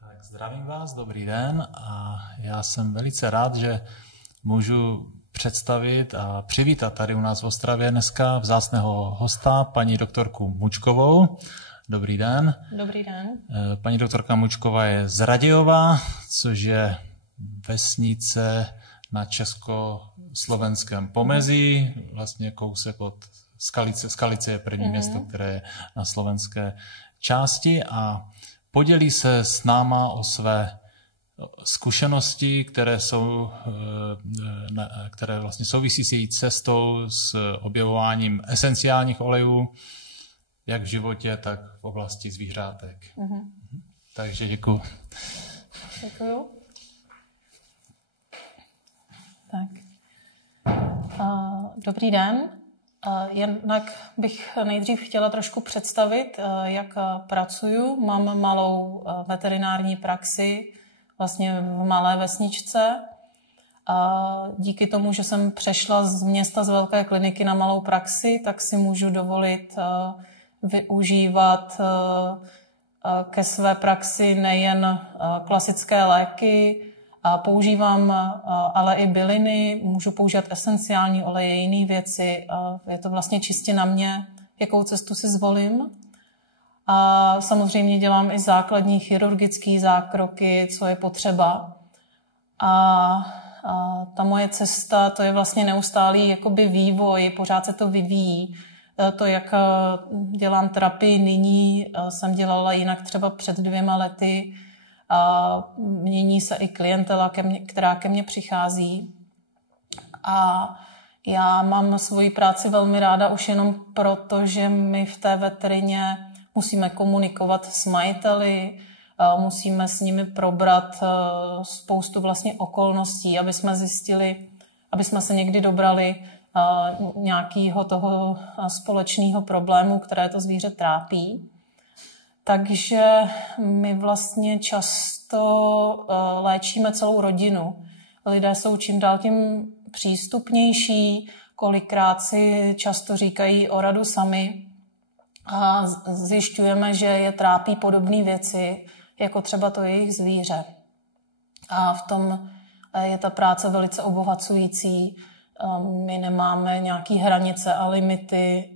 Tak zdravím vás, dobrý den a já jsem velice rád, že můžu představit a přivítat tady u nás v Ostravě dneska vzácného hosta, paní doktorku Mučkovou. Dobrý den. Dobrý den. Paní doktorka Mučková je z Radějova, což je vesnice na československém pomezí, vlastně kousek od Skalice. Skalice je první město, které je na slovenské části a podělí se s náma o své zkušenosti, které vlastně souvisí s její cestou, s objevováním esenciálních olejů, jak v životě, tak v oblasti zvířátek. Takže děkuji. Děkuju. Tak. Dobrý den. Jednak bych nejdřív chtěla trošku představit, jak pracuju. Mám malou veterinární praxi vlastně v malé vesničce. A díky tomu, že jsem přešla z města z velké kliniky na malou praxi, tak si můžu dovolit využívat ke své praxi nejen klasické léky, používám ale i byliny, můžu používat esenciální oleje, jiné věci. Je to vlastně čistě na mě, jakou cestu si zvolím. A samozřejmě dělám i základní chirurgické zákroky, co je potřeba. A ta moje cesta, to je vlastně neustálý jakoby vývoj, pořád se to vyvíjí. To, jak dělám terapii nyní, jsem dělala jinak třeba před 2 lety. A mění se i klientela, která ke mně přichází. A já mám svoji práci velmi ráda už jenom proto, že my v té veterině musíme komunikovat s majiteli, musíme s nimi probrat spoustu vlastně okolností, aby jsme zjistili, aby jsme se někdy dobrali nějakého toho společného problému, které to zvíře trápí. Takže my vlastně často léčíme celou rodinu. Lidé jsou čím dál tím přístupnější, kolikrát si často říkají o radu sami a zjišťujeme, že je trápí podobné věci, jako třeba to jejich zvíře. A v tom je ta práce velice obohacující. My nemáme nějaké hranice a limity,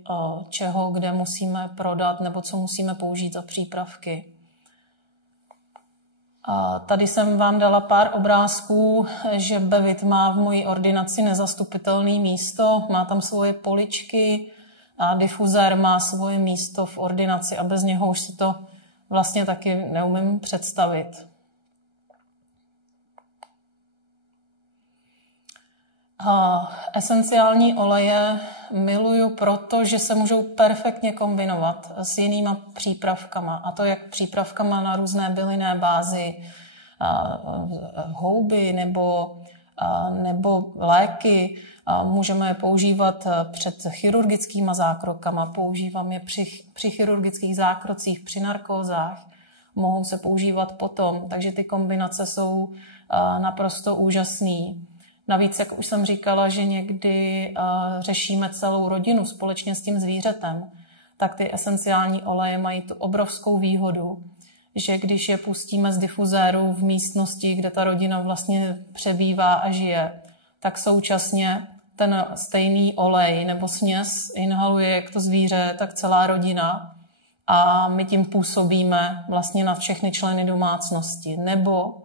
čeho, kde musíme prodat nebo co musíme použít za přípravky. A tady jsem vám dala pár obrázků, že Bevit má v mojí ordinaci nezastupitelné místo, má tam svoje poličky a difuzér má svoje místo v ordinaci a bez něho už si to vlastně taky neumím představit. Esenciální oleje miluju proto, že se můžou perfektně kombinovat s jinýma přípravkama. A to jak přípravkama na různé bylinné bázi, houby nebo léky. Můžeme je používat před chirurgickými zákrokama, používám je při chirurgických zákrocích, při narkózách. Mohou se používat potom, takže ty kombinace jsou naprosto úžasné. Navíc, jak už jsem říkala, že někdy řešíme celou rodinu společně s tím zvířetem, tak ty esenciální oleje mají tu obrovskou výhodu, že když je pustíme z difuzéru v místnosti, kde ta rodina vlastně přebývá a žije, tak současně ten stejný olej nebo směs inhaluje jak to zvíře, tak celá rodina a my tím působíme vlastně na všechny členy domácnosti. Nebo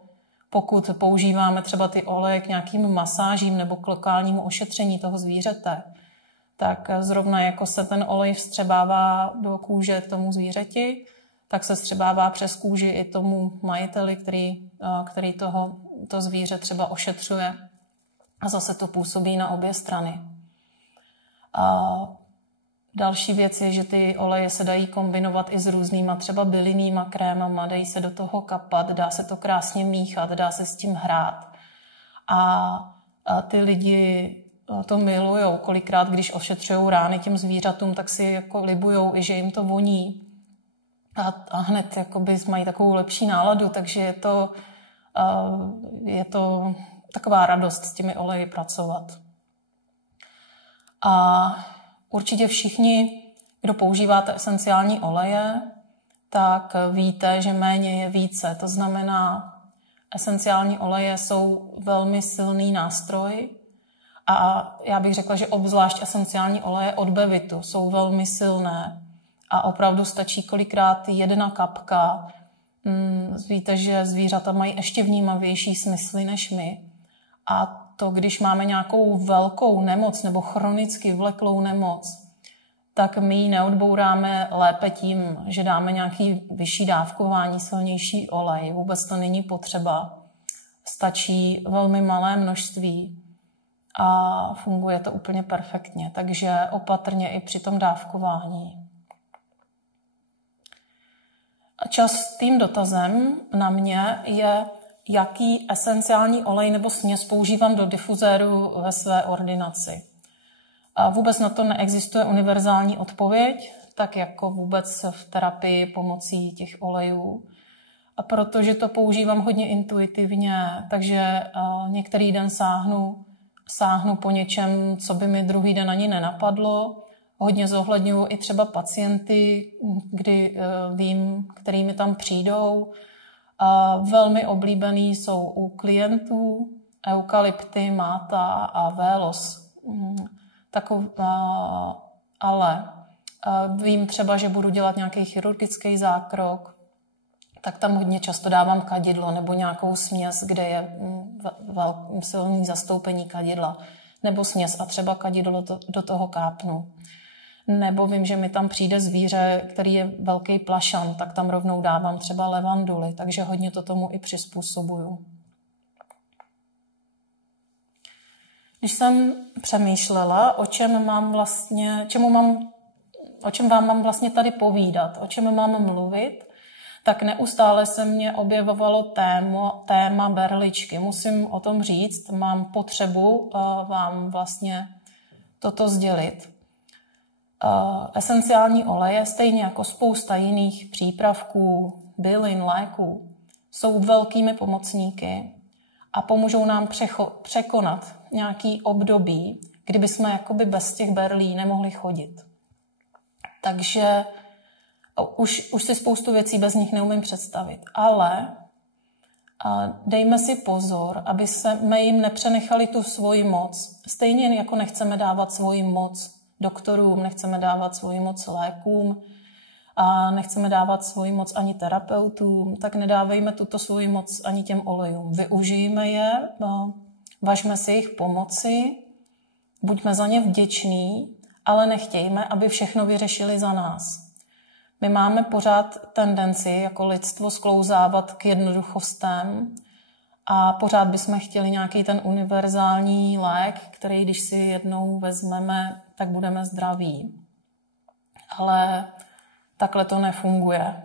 pokud používáme třeba ty oleje k nějakým masážím nebo k lokálnímu ošetření toho zvířete, tak zrovna jako se ten olej vstřebává do kůže tomu zvířeti, tak se vstřebává přes kůži i tomu majiteli, který to zvíře třeba ošetřuje a zase to působí na obě strany. A další věc je, že ty oleje se dají kombinovat i s různýma třeba bylinnýma krémama, dají se do toho kapat, dá se to krásně míchat, dá se s tím hrát. A ty lidi to milujou. Kolikrát, když ošetřujou rány těm zvířatům, tak si jako libujou i, že jim to voní. A hned jakoby mají takovou lepší náladu, takže je to taková radost s těmi oleji pracovat. A určitě všichni, kdo používáte esenciální oleje, tak víte, že méně je více. To znamená, esenciální oleje jsou velmi silný nástroj a já bych řekla, že obzvlášť esenciální oleje od Bevitu jsou velmi silné a opravdu stačí kolikrát jedna kapka. Víte, že zvířata mají ještě vnímavější smysly než my. A to, když máme nějakou velkou nemoc nebo chronicky vleklou nemoc, tak my ji neodbouráme lépe tím, že dáme nějaký vyšší dávkování, silnější olej. Vůbec to není potřeba. Stačí velmi malé množství a funguje to úplně perfektně. Takže opatrně i při tom dávkování. Častým dotazem na mě je, jaký esenciální olej nebo směs používám do difuzéru ve své ordinaci. A vůbec na to neexistuje univerzální odpověď, tak jako vůbec v terapii pomocí těch olejů. A protože to používám hodně intuitivně, takže některý den sáhnu po něčem, co by mi druhý den ani nenapadlo. Hodně zohledňuji i třeba pacienty, kdy vím, kterými tam přijdou. A velmi oblíbený jsou u klientů eukalypty, máta a vélos. Ale vím třeba, že budu dělat nějaký chirurgický zákrok, tak tam hodně často dávám kadidlo nebo nějakou směs, kde je silný zastoupení kadidla, nebo směs a třeba kadidlo do toho kápnu. Nebo vím, že mi tam přijde zvíře, který je velký plašan, tak tam rovnou dávám třeba levanduly, takže hodně to tomu i přizpůsobuju. Když jsem přemýšlela, o čem vám mám vlastně tady povídat, o čem mám mluvit, tak neustále se mě objevovalo téma berličky. Musím o tom říct, mám potřebu vám vlastně toto sdělit. Esenciální oleje, stejně jako spousta jiných přípravků, bylin, léků, jsou velkými pomocníky a pomůžou nám překonat nějaký období, kdyby jsme jakoby bez těch berlí nemohli chodit. Takže už si spoustu věcí bez nich neumím představit, ale dejme si pozor, aby jsme jim nepřenechali tu svoji moc. Stejně jako nechceme dávat svoji moc doktorům, nechceme dávat svoji moc lékům a nechceme dávat svoji moc ani terapeutům, tak nedávejme tuto svoji moc ani těm olejům. Využijme je, važme si jejich pomoci, buďme za ně vděční, ale nechtějme, aby všechno vyřešili za nás. My máme pořád tendenci jako lidstvo sklouzávat k jednoduchostem a pořád bychom chtěli nějaký ten univerzální lék, který když si jednou vezmeme, tak budeme zdraví. Ale takhle to nefunguje.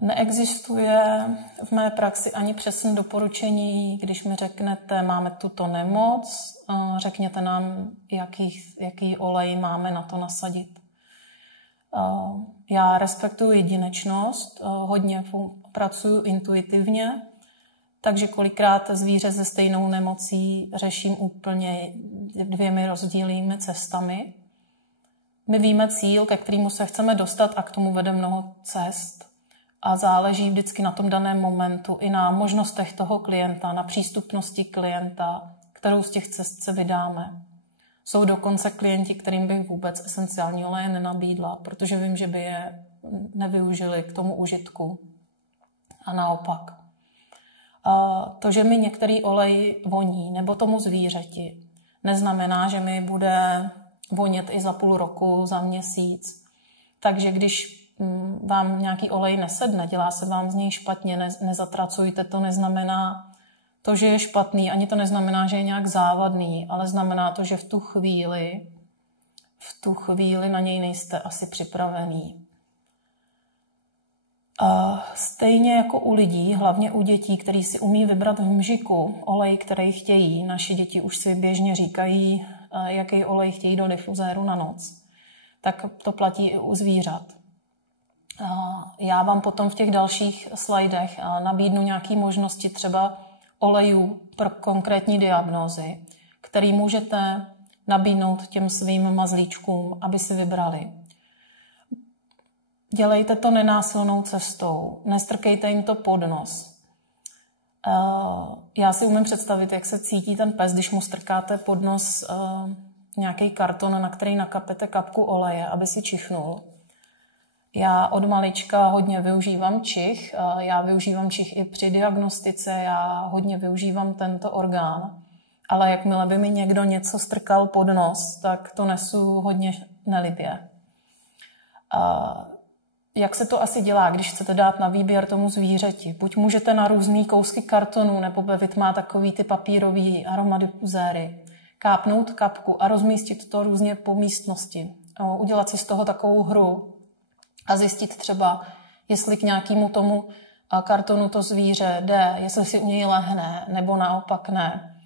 Neexistuje v mé praxi ani přesné doporučení, když mi řeknete, máme tuto nemoc, řekněte nám, jaký olej máme na to nasadit. Já respektuji jedinečnost, hodně pracuji intuitivně, takže kolikrát zvíře se stejnou nemocí řeším úplně dvěmi rozdílnými cestami. My víme cíl, ke kterému se chceme dostat a k tomu vede mnoho cest. A záleží vždycky na tom daném momentu i na možnostech toho klienta, na přístupnosti klienta, kterou z těch cest se vydáme. Jsou dokonce klienti, kterým bych vůbec esenciální oleje nenabídla, protože vím, že by je nevyužili k tomu užitku. A naopak. To, že mi některý olej voní nebo tomu zvířeti, neznamená, že mi bude vonět i za půl roku, za měsíc. Takže když vám nějaký olej nesedne, dělá se vám z něj špatně, nezatracujte, to neznamená to, že je špatný, ani to neznamená, že je nějak závadný, ale znamená to, že v tu chvíli na něj nejste asi připravený. A stejně jako u lidí, hlavně u dětí, kteří si umí vybrat v mžiku olej, který chtějí, naše děti už si běžně říkají, jaký olej chtějí do difuzéru na noc, tak to platí i u zvířat. Já vám potom v těch dalších slajdech nabídnu nějaké možnosti třeba olejů pro konkrétní diagnózy, který můžete nabídnout těm svým mazlíčkům, aby si vybrali. Dělejte to nenásilnou cestou, nestrkejte jim to pod nos. Já si umím představit, jak se cítí ten pes, když mu strkáte pod nos nějaký karton, na který nakapete kapku oleje, aby si čichnul. Já od malička hodně využívám čich, já využívám čich i při diagnostice, já hodně využívám tento orgán, ale jakmile by mi někdo něco strkal pod nos, tak to nesu hodně nelibě. Jak se to asi dělá, když chcete dát na výběr tomu zvířeti? Buď můžete na různý kousky kartonu, nebo Bevit má takový ty papírový aromadifuzéry, kápnout kapku a rozmístit to různě po místnosti. Udělat si z toho takovou hru a zjistit třeba, jestli k nějakému tomu kartonu to zvíře jde, jestli si u něj lehne, nebo naopak ne.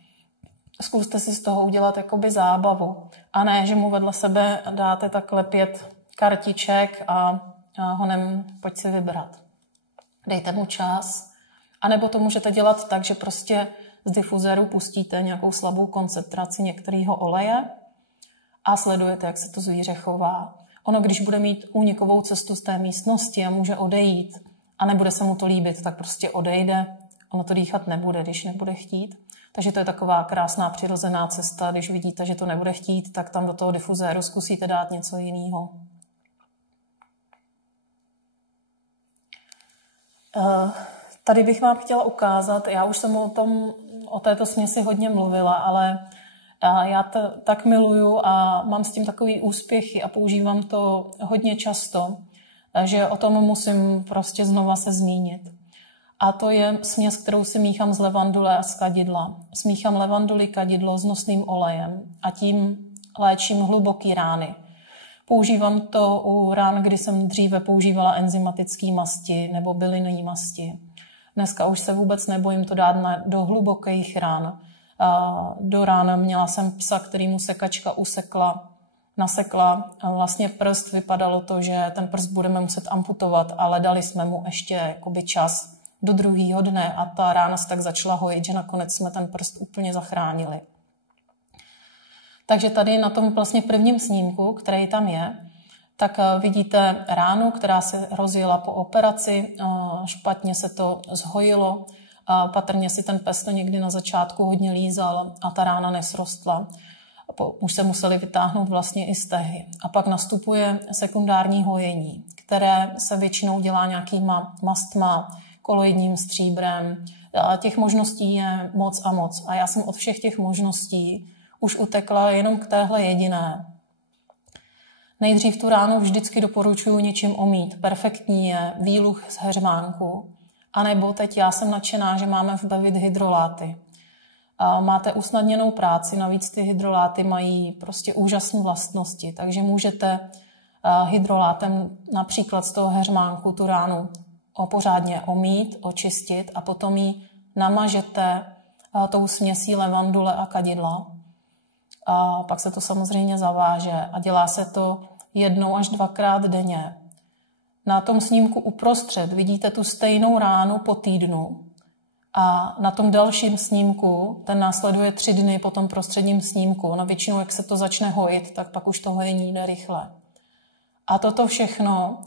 Zkuste si z toho udělat jakoby zábavu. A ne, že mu vedle sebe dáte takhle 5 kartiček a honem pojď si vybrat. Dejte mu čas. A nebo to můžete dělat tak, že prostě z difuzéru pustíte nějakou slabou koncentraci některého oleje a sledujete, jak se to zvíře chová. Ono, když bude mít únikovou cestu z té místnosti a může odejít a nebude se mu to líbit, tak prostě odejde. Ono to dýchat nebude, když nebude chtít. Takže to je taková krásná přirozená cesta. Když vidíte, že to nebude chtít, tak tam do toho difuzéru zkusíte dát něco jiného. Tady bych vám chtěla ukázat, já už jsem o této směsi hodně mluvila, ale já to tak miluju a mám s tím takový úspěchy a používám to hodně často, že o tom musím prostě znova se zmínit. A to je směs, kterou si míchám z levandule a z kadidla. Smíchám levanduli, kadidlo s nosným olejem a tím léčím hluboký rány. Používám to u rán, kdy jsem dříve používala enzymatické masti nebo bylinné masti. Dneska už se vůbec nebojím to dát do hlubokých rán. Do rán měla jsem psa, kterýmu sekačka nasekla vlastně prst. Vypadalo to, že ten prst budeme muset amputovat, ale dali jsme mu ještě jakoby čas do druhého dne a ta rána se tak začala hojit, že nakonec jsme ten prst úplně zachránili. Takže tady na tom vlastně prvním snímku, který tam je, tak vidíte ránu, která se rozjela po operaci, špatně se to zhojilo, patrně si ten pes to někdy na začátku hodně lízal a ta rána nesrostla. Už se museli vytáhnout vlastně i stehy. A pak nastupuje sekundární hojení, které se většinou dělá nějakýma mastma, koloidním stříbrem. Těch možností je moc a moc. A já jsem od všech těch možností už utekla jenom k téhle jediné. Nejdřív tu ránu vždycky doporučuji něčím omít. Perfektní je výluch z heřmánku. A nebo teď já jsem nadšená, že máme v Bevit hydroláty. Máte usnadněnou práci, navíc ty hydroláty mají prostě úžasné vlastnosti, takže můžete hydrolátem například z toho heřmánku tu ránu pořádně omít, očistit a potom ji namažete tou směsí levandule a kadidla. A pak se to samozřejmě zaváže a dělá se to 1 až 2krát denně. Na tom snímku uprostřed vidíte tu stejnou ránu po týdnu a na tom dalším snímku, ten následuje 3 dny po tom prostředním snímku. No většinou, jak se to začne hojit, tak pak už to hojení jde rychle. A toto všechno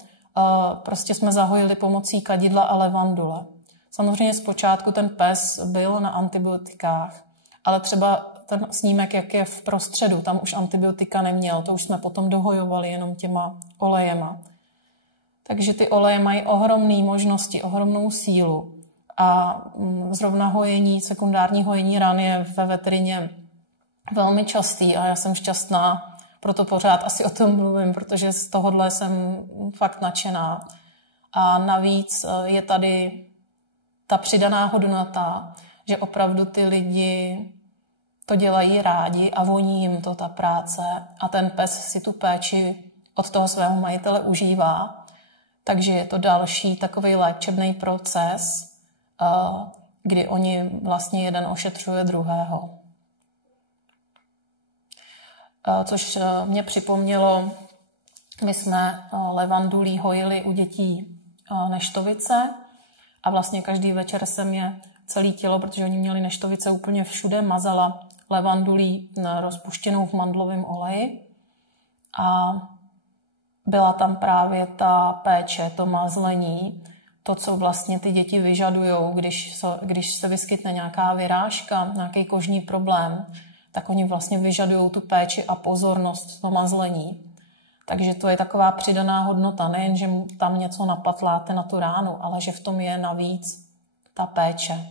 prostě jsme zahojili pomocí kadidla a levandule. Samozřejmě zpočátku ten pes byl na antibiotikách, ale třeba ten snímek, jak je v prostředu, tam už antibiotika neměl, to už jsme potom dohojovali jenom těma olejema. Takže ty oleje mají ohromné možnosti, ohromnou sílu. A zrovna hojení, sekundární hojení ran je ve veterině velmi častý a já jsem šťastná, proto pořád asi o tom mluvím, protože z tohohle jsem fakt nadšená. A navíc je tady ta přidaná hodnota, že opravdu ty lidi to dělají rádi a voní jim to ta práce a ten pes si tu péči od toho svého majitele užívá. Takže je to další takový léčebný proces, kdy oni vlastně jeden ošetřuje druhého. Což mě připomnělo, my jsme levandulí hojili u dětí neštovice a vlastně každý večer jsem je celé tělo, protože oni měli neštovice úplně všude, mazala levandulí rozpuštěnou v mandlovém oleji. A byla tam právě ta péče, to mazlení, to, co vlastně ty děti vyžadujou, když se vyskytne nějaká vyrážka, nějaký kožní problém, tak oni vlastně vyžadují tu péči a pozornost, to mazlení. Takže to je taková přidaná hodnota, nejen, že tam něco napatláte na tu ránu, ale že v tom je navíc ta péče.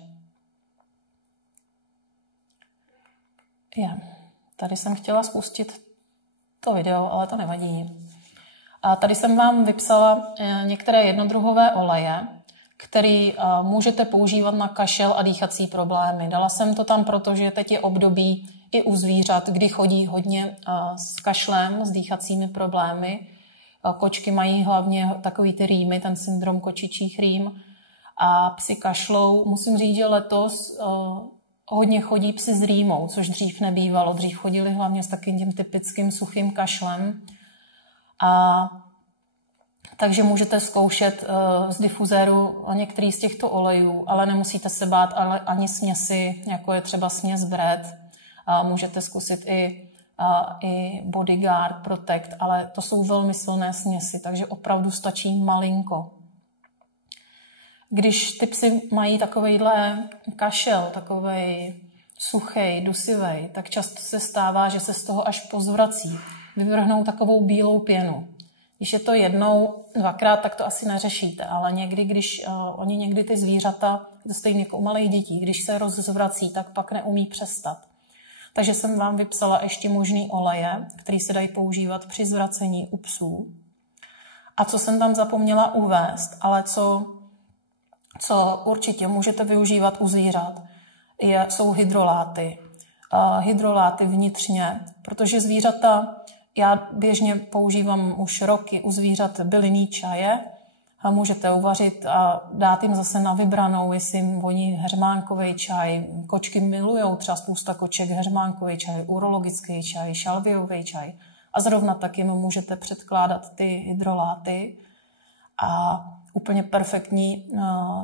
Tady jsem chtěla spustit to video, ale to nevadí. A tady jsem vám vypsala některé jednodruhové oleje, které můžete používat na kašel a dýchací problémy. Dala jsem to tam, protože teď je období i u zvířat, kdy chodí hodně s kašlem, s dýchacími problémy. Kočky mají hlavně takový ty rýmy, ten syndrom kočičích rým. A psi kašlou. Musím říct, že letos hodně chodí psi s rýmou, což dřív nebývalo. Dřív chodili hlavně s takým tím typickým suchým kašlem. Takže můžete zkoušet z difuzéru některý z těchto olejů, ale nemusíte se bát ani směsi, jako je třeba směs Bred. Můžete zkusit i Bodyguard, Protect, ale to jsou velmi silné směsi, takže opravdu stačí malinko. Když ty psy mají takovejhle kašel, takovej suchej, dusivej, tak často se stává, že se z toho až pozvrací. Vyvrhnou takovou bílou pěnu. Když je to jednou, dvakrát, tak to asi neřešíte, ale někdy, když někdy ty zvířata, to stejně jako u malých dětí, když se rozvrací, tak pak neumí přestat. Takže jsem vám vypsala ještě možný oleje, které se dají používat při zvracení u psů. A co jsem tam zapomněla uvést, ale co určitě můžete využívat u zvířat, jsou hydroláty. Hydroláty vnitřně, protože zvířata, já běžně používám už roky u zvířat bylinný čaje a můžete uvařit a dát jim zase na vybranou, jestli jim voní heřmánkový čaj. Kočky milujou, třeba spousta koček, heřmánkový čaj, urologický čaj, šalviový čaj. A zrovna tak jim můžete předkládat ty hydroláty. A úplně perfektní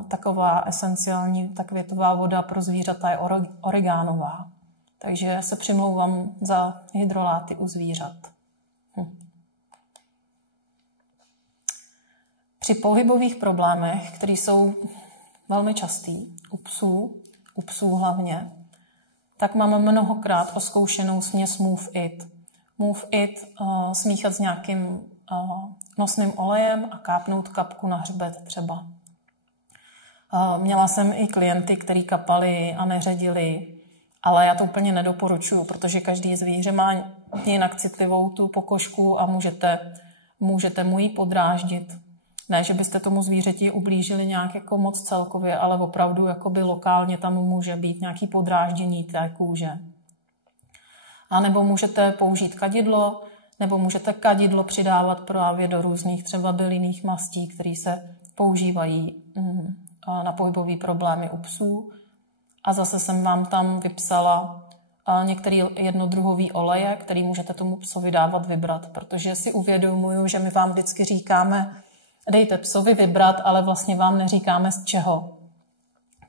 taková esenciální ta květová voda pro zvířata je oregánová. Takže se přimlouvám za hydroláty u zvířat. Při pohybových problémech, které jsou velmi častý u psů hlavně, tak mám mnohokrát oskoušenou směs Move It. Move It smíchat s nějakým nosným olejem a kápnout kapku na hřbet třeba. Měla jsem i klienty, kteří kapali a neředili, ale já to úplně nedoporučuju, protože každý zvíře má jinak citlivou tu pokožku a můžete mu ji podráždit. Ne, že byste tomu zvířeti ublížili nějak jako moc celkově, ale opravdu jakoby lokálně tam může být nějaký podráždění té kůže. A nebo můžete použít kadidlo, nebo můžete kadidlo přidávat právě do různých třeba bylinných mastí, které se používají na pohybové problémy u psů. A zase jsem vám tam vypsala některé jednodruhové oleje, které můžete tomu psovi dávat vybrat, protože si uvědomuju, že my vám vždycky říkáme, dejte psovi vybrat, ale vlastně vám neříkáme z čeho.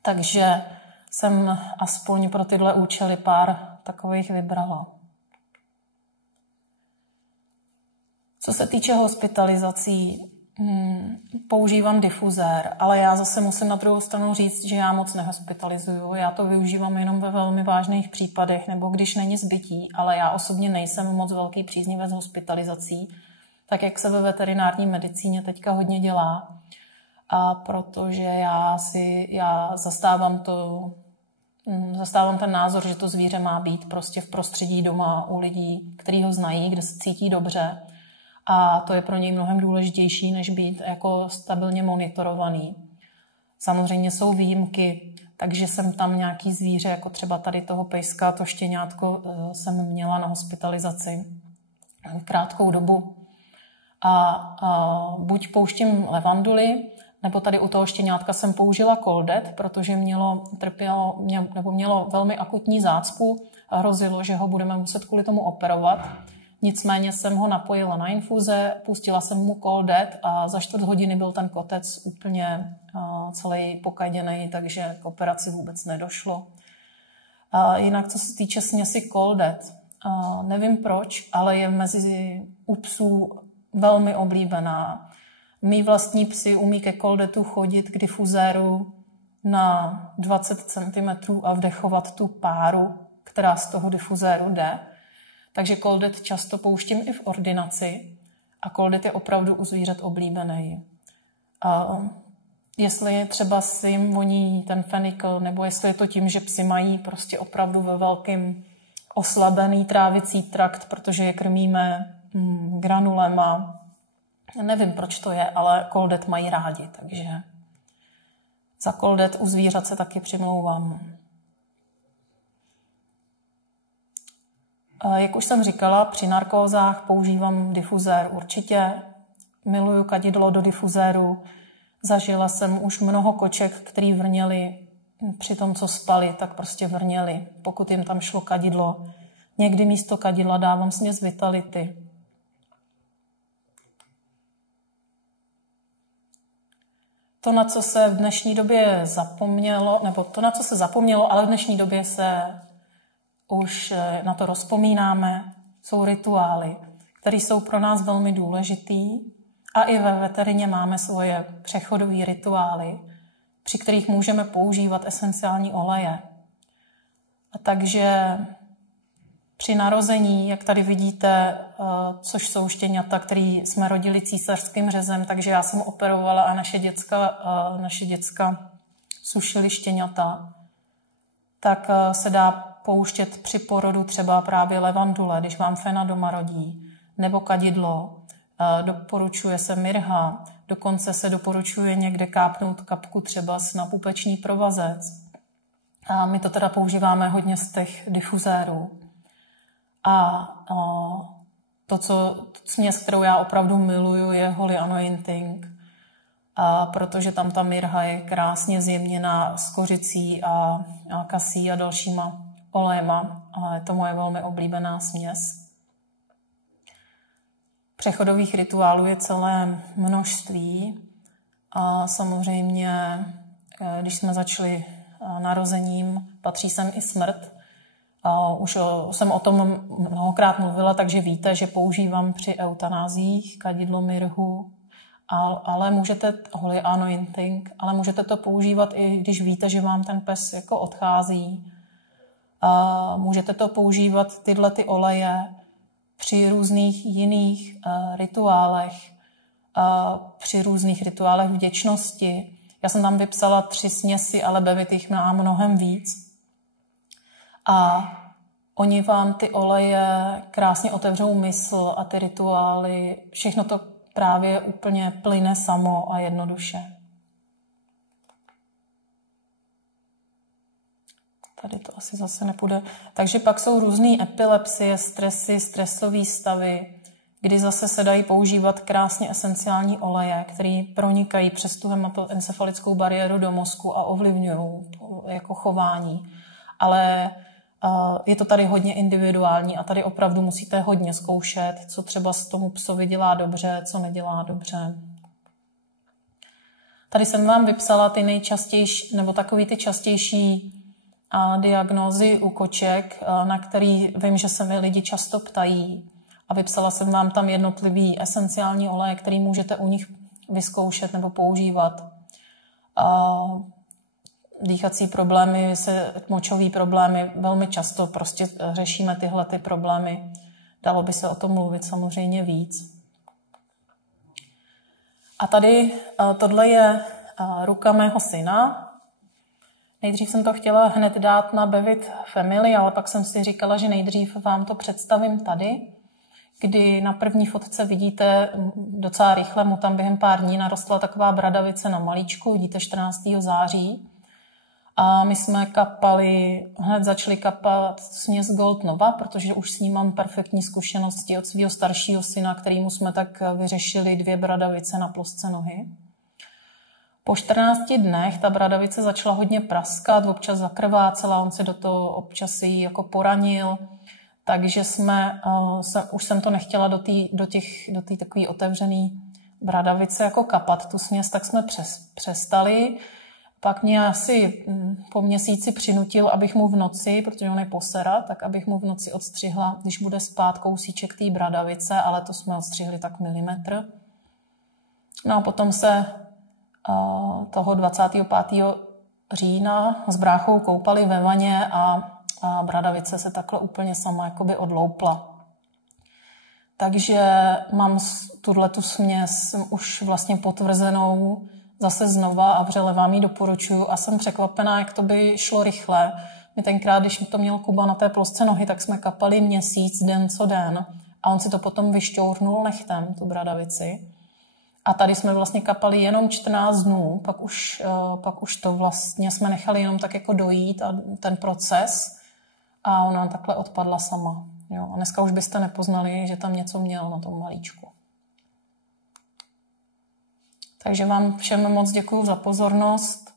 Takže jsem aspoň pro tyhle účely pár takových vybrala. Co se týče hospitalizací, používám difuzér, ale já zase musím na druhou stranu říct, že já moc nehospitalizuju. Já to využívám jenom ve velmi vážných případech, nebo když není zbytí, ale já osobně nejsem moc velký příznivec hospitalizací, tak jak se ve veterinární medicíně teďka hodně dělá. A protože já zastávám ten názor, že to zvíře má být prostě v prostředí doma u lidí, kteří ho znají, kde se cítí dobře. A to je pro něj mnohem důležitější, než být jako stabilně monitorovaný. Samozřejmě jsou výjimky, takže jsem tam nějaký zvíře, jako třeba tady toho pejska, to štěňátko jsem měla na hospitalizaci krátkou dobu. A buď pouštím levanduly, nebo tady u toho štěňátka jsem použila Coldet, protože mělo velmi akutní zácpu a hrozilo, že ho budeme muset kvůli tomu operovat. Nicméně jsem ho napojila na infuze, pustila jsem mu Coldet a za 4 hodiny byl ten kotec úplně celý pokaděnej, takže k operaci vůbec nedošlo. A jinak, co se týče směsi Coldet, nevím proč, ale je mezi u psů velmi oblíbená. Mí vlastní psi umí ke Coldetu chodit k difuzéru na 20 cm a vdechovat tu páru, která z toho difuzéru jde. Takže Coldet často pouštím i v ordinaci a Coldet je opravdu u zvířat oblíbený. A jestli třeba si jim voní ten fenikl, nebo jestli je to tím, že psi mají prostě opravdu ve velkým oslabený trávicí trakt, protože je krmíme granulema. Nevím, proč to je, ale Coldet mají rádi, takže za Coldet u zvířat se taky přimlouvám. Jak už jsem říkala, při narkózách používám difuzér určitě. Miluju kadidlo do difuzéru. Zažila jsem už mnoho koček, který vrněli při tom, co spali, tak prostě vrněli, pokud jim tam šlo kadidlo. Někdy místo kadidla dávám směs Vitality. To, na co se v dnešní době zapomnělo, nebo to, na co se zapomnělo, ale v dnešní době se už na to rozpomínáme, jsou rituály, které jsou pro nás velmi důležitý. A i ve veterině máme svoje přechodové rituály, při kterých můžeme používat esenciální oleje. A takže při narození, jak tady vidíte, což jsou štěňata, které jsme rodili císařským řezem, takže já jsem operovala a naše děcka sušily štěňata, tak se dá pouštět při porodu třeba právě levandule, když vám fena doma rodí, nebo kadidlo. Doporučuje se mirha, dokonce se doporučuje někde kápnout kapku třeba na pupeční provazec. A my to teda používáme hodně z těch difuzérů. A směs, kterou já opravdu miluju, je Holy Anointing, protože tam ta mirha je krásně zjemněná s kořicí a kasí a dalšíma olejma. A je to moje velmi oblíbená směs. Přechodových rituálů je celé množství a samozřejmě, když jsme začali narozením, patří sem i smrt. Už jsem o tom mnohokrát mluvila, takže víte, že používám při eutanázích kadidlo, mirhu, ale můžete Holy Anointing, ale můžete to používat i když víte, že vám ten pes jako odchází. Můžete to používat tyhle ty oleje při různých jiných rituálech, při různých rituálech vděčnosti. Já jsem tam vypsala 3 směsi, ale Bevit jich má mnohem víc. A oni vám ty oleje krásně otevřou mysl a ty rituály, všechno to právě úplně plyne samo a jednoduše. Tady to asi zase nepůjde. Takže pak jsou různé epilepsie, stresy, stresové stavy, kdy zase se dají používat krásně esenciální oleje, které pronikají přes tu hematoencefalickou bariéru do mozku a ovlivňují jako chování. Ale je to tady hodně individuální a tady opravdu musíte hodně zkoušet, co třeba s tomu psovi dělá dobře, co nedělá dobře. Tady jsem vám vypsala ty nejčastější, nebo takový ty častější diagnózy u koček, na který vím, že se mi lidi často ptají. A vypsala jsem vám tam jednotlivý esenciální oleje, který můžete u nich vyzkoušet nebo používat. Dýchací problémy, močové problémy, velmi často prostě řešíme tyhle ty problémy. Dalo by se o tom mluvit samozřejmě víc. A tady tohle je ruka mého syna. Nejdřív jsem to chtěla hned dát na Bevit Family, ale pak jsem si říkala, že nejdřív vám to představím tady, kdy na první fotce vidíte docela rychle, mu tam během pár dní narostla taková bradavice na malíčku, vidíte 14. září. A my jsme hned začali kapat směs Gold Nova, protože už s ním mám perfektní zkušenosti od svého staršího syna, kterýmu jsme tak vyřešili 2 bradavice na plosce nohy. Po 14 dnech ta bradavice začala hodně praskat, občas zakrvácela, on se do toho občas jí jako poranil, takže už jsem to nechtěla do té takové otevřené bradavice jako kapat tu směs, tak jsme přestali. Pak mě asi po měsíci přinutil, abych mu v noci, protože on je posera, tak abych mu v noci odstřihla, když bude spát, kousíček té bradavice, ale to jsme odstřihli tak milimetr. No a potom se toho 25. října s bráchou koupali ve vaně a bradavice se takhle úplně sama jakoby odloupla. Takže mám tuhletu směs už vlastně potvrzenou zase znova a vřele vám ji doporučuju a jsem překvapená, jak to by šlo rychle. My tenkrát, když to měl Kuba na té plosce nohy, tak jsme kapali měsíc, den co den a on si to potom vyšťournul nechtem, tu bradavici. A tady jsme vlastně kapali jenom 14 dnů, pak už to vlastně jsme nechali jenom tak jako dojít a ten proces a ona takhle odpadla sama. Jo. A dneska už byste nepoznali, že tam něco měl na tom malíčku. Takže vám všem moc děkuju za pozornost